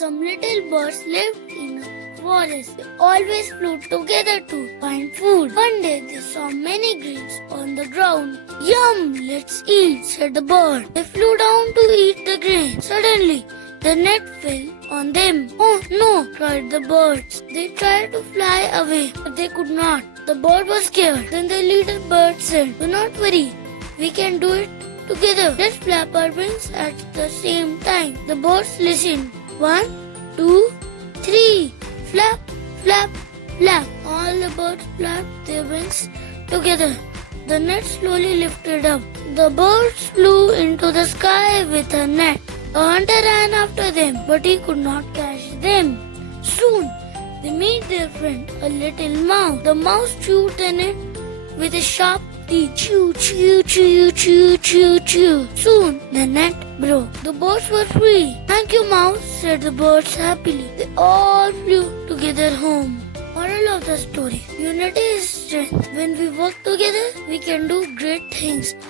Some little birds lived in a forest. They always flew together to find food. One day they saw many grains on the ground. Yum, let's eat, said the bird. They flew down to eat the grain. Suddenly, the net fell on them. Oh no, cried the birds. They tried to fly away, but they could not. The bird was scared. Then the little bird said, do not worry, we can do it together. Let's flap our wings at the same time. The birds listened. 1, 2, 3. Flap, flap, flap. All the birds flapped their wings together. The net slowly lifted up. The birds flew into the sky with a net. The hunter ran after them, but he could not catch them. Soon, they met their friend, a little mouse. The mouse chewed the net with a sharp teeth. Chew, chew, chew, chew, chew, chew. Soon, the net broke. The birds were free. Thank you, mouse, said the birds happily. They all flew together home. Moral of the story: unity is strength. When we work together, we can do great things.